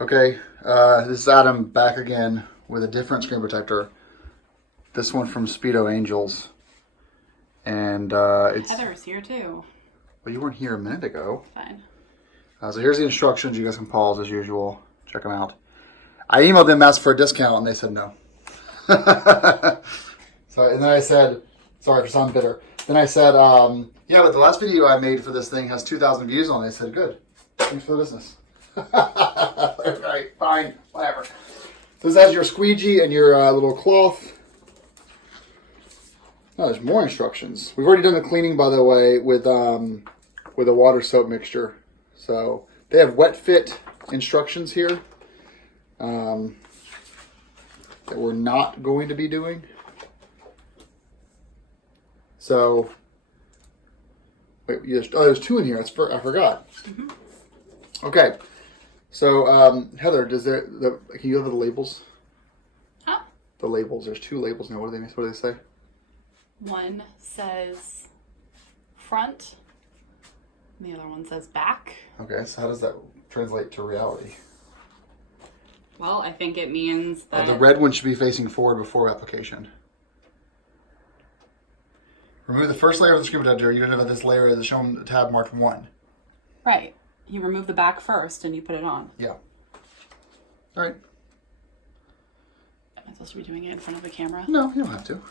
Okay, this is Adam back again with a different screen protector. This one from Speedo Angels. And it's... Heather's here too. Well, you weren't here a minute ago. Fine. So here's the instructions. You guys can pause as usual. Check them out. I emailed them, asked for a discount, and they said no. And then I said, sorry for sounding bitter. Then I said, yeah, but the last video I made for this thing has 2,000 views on it. They said, good. Thanks for the business. Right, fine, whatever. So this has your squeegee and your little cloth. Oh, there's more instructions. We've already done the cleaning, by the way, with a water soap mixture. So they have wet fit instructions here that we're not going to be doing. So wait, there's two in here. I forgot. Mm-hmm. Okay. So, Heather, can you go to the labels? Huh? The labels. There's two labels now. What do they say? One says front, and the other one says back. Okay, so how does that translate to reality? Well, I think it means that... the red one should be facing forward before application. Remove the first layer of the screen protector. You don't have this layer as shown the tab marked 1. Right. You remove the back first and you put it on. Yeah. All right. Am I supposed to be doing it in front of the camera? No, you don't have to.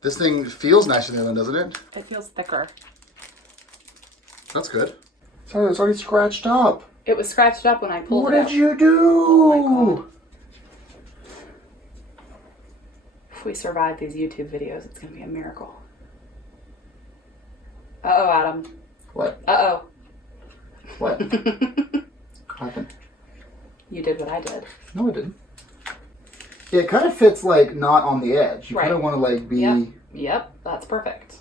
This thing feels nicer than the other one, doesn't it? It feels thicker. That's good. Sorry, it's already scratched up. It was scratched up when I pulled it out. What did you do? Oh my God. If we survive these YouTube videos, it's going to be a miracle. Uh-oh, Adam. What? Uh-oh. What? What happened? You did what I did. No, I didn't. Yeah, it kind of fits like not on the edge. You right. kind of want to like be... Yep, that's perfect.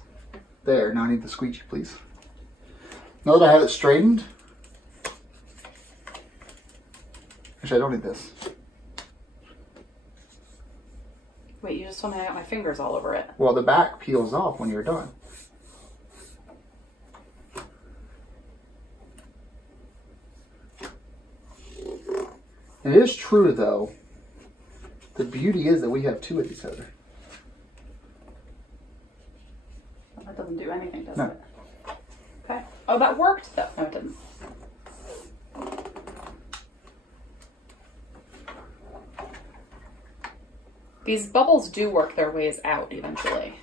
There, now I need the squeegee, please. Now that I have it straightened... Actually, I don't need this. Wait, you just told me I got my fingers all over it. Well, the back peels off when you're done. It is true, though. The beauty is that we have two of these, Heather. That doesn't do anything, does No. it? Okay. Oh, that worked, though. No, it didn't. These bubbles do work their ways out eventually.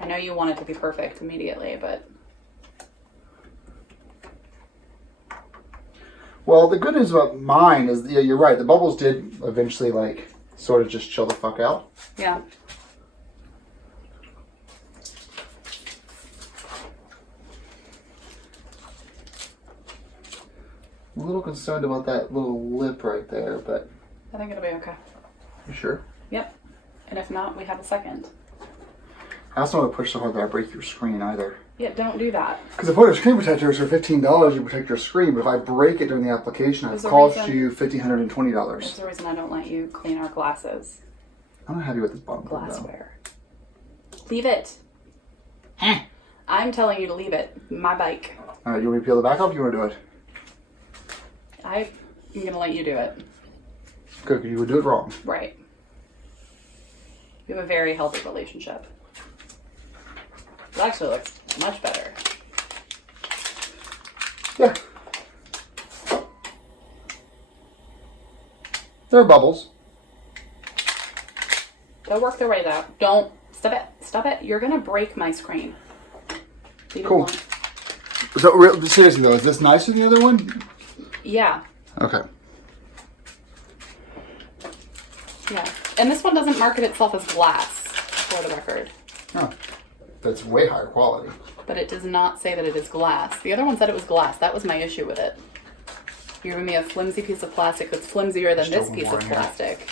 I know you want it to be perfect immediately, but... Well, the good news about mine is, yeah, you're right. The bubbles did eventually, like, sort of just chill the fuck out. Yeah. I'm a little concerned about that little lip right there, but... I think it'll be okay. You sure? Yep. And if not, we have a second. I also don't want to push so hard that I break your screen either. Yeah, don't do that. Because the point of screen protectors are $15, you protect your screen, but if I break it during the application, it costs you $1,520. There's a reason I don't let you clean our glasses. I'm not happy with this bottom part, though. Glassware. Leave it. I'm telling you to leave it. My bike. Alright, you want me to peel the back off or you want to do it? I'm going to let you do it. Good, because you would do it wrong. Right. We have a very healthy relationship. It actually looks much better. Yeah. There are bubbles. They'll work their way out. Don't. Stop it. Stop it. You're going to break my screen. Leave it Cool. alone. So, seriously though, is this nicer than the other one? Yeah. Okay. Yeah. And this one doesn't market itself as glass, for the record. Oh, that's way higher quality. But it does not say that it is glass. The other one said it was glass. That was my issue with it. You're giving me a flimsy piece of plastic that's flimsier than this piece of plastic.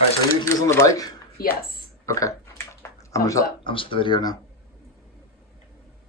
Alright, so you use this on the bike? Yes. Okay. I'm gonna stop the video now.